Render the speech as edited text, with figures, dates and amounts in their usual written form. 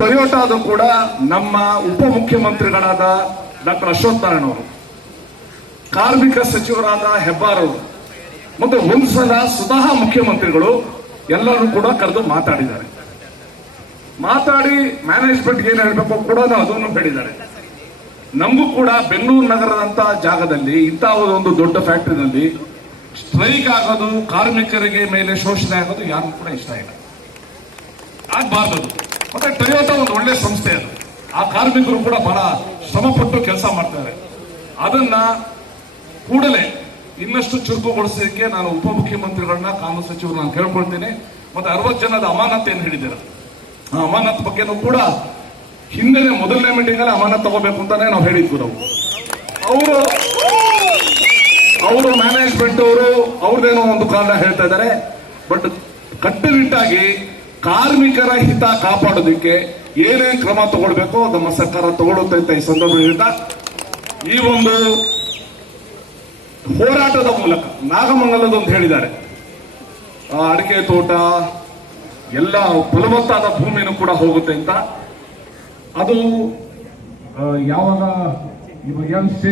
ಟೊಯೋಟಾದು ಕೂಡ ನಮ್ಮ ಉಪಮುಖ್ಯಮಂತ್ರಿಗಳಾದ ಡಾಕ್ಟರ್ ಅಶ್ವಥ್ ನಾರಾಯಣ ಅವರು, ಕಾರ್ಮಿಕ ಸಚಿವರಾದ ಹೆಬ್ಬಾರ್ ಅವರು ಮತ್ತು ಒಂದ್ಸಲ ಸ್ವತಃ ಮುಖ್ಯಮಂತ್ರಿಗಳು ಎಲ್ಲರೂ ಕೂಡ ಕರೆದು ಮಾತಾಡಿದ್ದಾರೆ. ಮಾತಾಡಿ ಮ್ಯಾನೇಜ್ಮೆಂಟ್ ಏನ್ ಹೇಳಬೇಕು ಕೂಡ ಅದನ್ನು ಹೇಳಿದ್ದಾರೆ. ನಮಗೂ ಕೂಡ ಬೆಂಗಳೂರು ನಗರದಂತ ಜಾಗದಲ್ಲಿ ಇಂತಹ ಒಂದು ದೊಡ್ಡ ಫ್ಯಾಕ್ಟರಿನಲ್ಲಿ ಸ್ಟ್ರೈಕ್ ಆಗೋದು, ಕಾರ್ಮಿಕರಿಗೆ ಮೇಲೆ ಶೋಷಣೆ ಆಗೋದು ಯಾರಿಗೂ ಕೂಡ ಇಷ್ಟ ಇಲ್ಲ, ಆಗ್ಬಾರ್ದು. ಮತ್ತೆ ಟೊಯೋಟಾ ಒಂದು ಒಳ್ಳೆ ಸಂಸ್ಥೆ, ಅದು ಆ ಕಾರ್ಮಿಕರು ಕೂಡ ಬಹಳ ಶ್ರಮಪಟ್ಟು ಕೆಲಸ ಮಾಡ್ತಾರೆ. ಅದನ್ನ ಕೂಡಲೇ ಇನ್ನಷ್ಟು ಚುರುಕುಗೊಳಿಸಲಿಕ್ಕೆ ನಾನು ಉಪಮುಖ್ಯಮಂತ್ರಿಗಳನ್ನ, ಕಾನೂನು ಸಚಿವರು ನಾನು ಕೇಳ್ಕೊಳ್ತೇನೆ. ಮತ್ತೆ 60 ಜನದ ಅಮಾನತ್ ಏನ್ ಹೇಳಿದ್ದೀರ, ಆ ಅಮಾನತ್ ಬಗ್ಗೆನೂ ಕೂಡ ಹಿಂದೆನೆ ಮೊದಲನೇ ಮೀಟಿಂಗ್ ಅಲ್ಲಿ ಅಮಾನತ್ ತಗೋಬೇಕು ಅಂತಾನೆ ನಾವು ಹೇಳಿದ್ವಿ. ಅವರು ಮ್ಯಾನೇಜ್ಮೆಂಟ್ ಅವರು ಅವ್ರದೇನೋ ಒಂದು ಕಾರಣ ಹೇಳ್ತಾ ಇದ್ದಾರೆ. ಬಟ್ ಕಟ್ಟುನಿಟ್ಟಾಗಿ ಕಾರ್ಮಿಕರ ಹಿತ ಕಾಪಾಡೋದಕ್ಕೆ ಏನೇನು ಕ್ರಮ ತಗೊಳ್ಬೇಕೋ ನಮ್ಮ ಸರ್ಕಾರ ತಗೊಳ್ಳುತ್ತೆ ಅಂತ ಈ ಸಂದರ್ಭದಿಂದ ಈ ಒಂದು ಹೋರಾಟದ ಮೂಲಕ ನಾಗಮಂಗಲದೊಂದು ಹೇಳಿದ್ದಾರೆ, ಅಡಿಕೆ ತೋಟ ಎಲ್ಲ ಫಲವತ್ತಾದ ಭೂಮಿನೂ ಕೂಡ ಹೋಗುತ್ತೆ ಅಂತ. ಅದು ಯಾವಾಗ